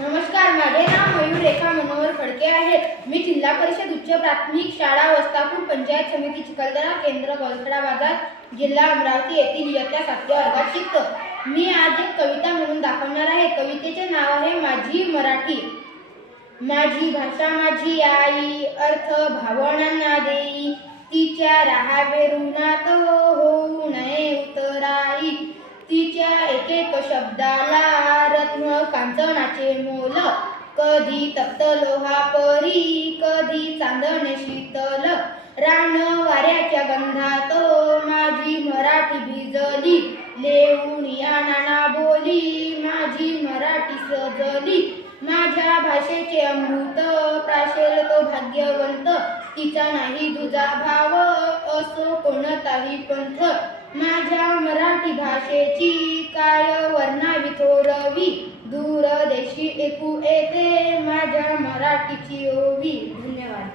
नमस्कार, माझे नाव मयूर रेखा मनोहर फडके आहे. मी जिल्हा परिषद उच्च प्राथमिक शाळा वस्तापूर पंचायत समिती चिखलदरा केंद्र गलसडा बाजार जिल्हा अमरावती येथील इयत्ता 7व्या वर्गात शिकतो. मी आज एक कविता म्हणून दाखवणार आहे. कवितेचे नाव आहे माझी मराठी. माझी भाषा माझी आई, अर्थ भावनांना देई, तिच्या राहावे ऋणात होऊ नये उतराई. तिच्या एक एक शब्दाला रत्न कांचनाचे मोल, कधी तप्त लोहा परी, कधी चांदणे शीतल. रान वाऱ्याच्या गंधात माझी मराठी भिजली, लेऊन या नाना बोली माझी मराठी सजली. माझ्या भाषेचे अमृत प्राशेल तो भाग्यवंत, तिचा नाही दुजा भाव असो कोणताही पंथ. माझ्या मराठी भाषेची काय वर्णावी थोरवी, दूर देशी ऐकू येते माझ्या मराठीची ओवी. धन्यवाद.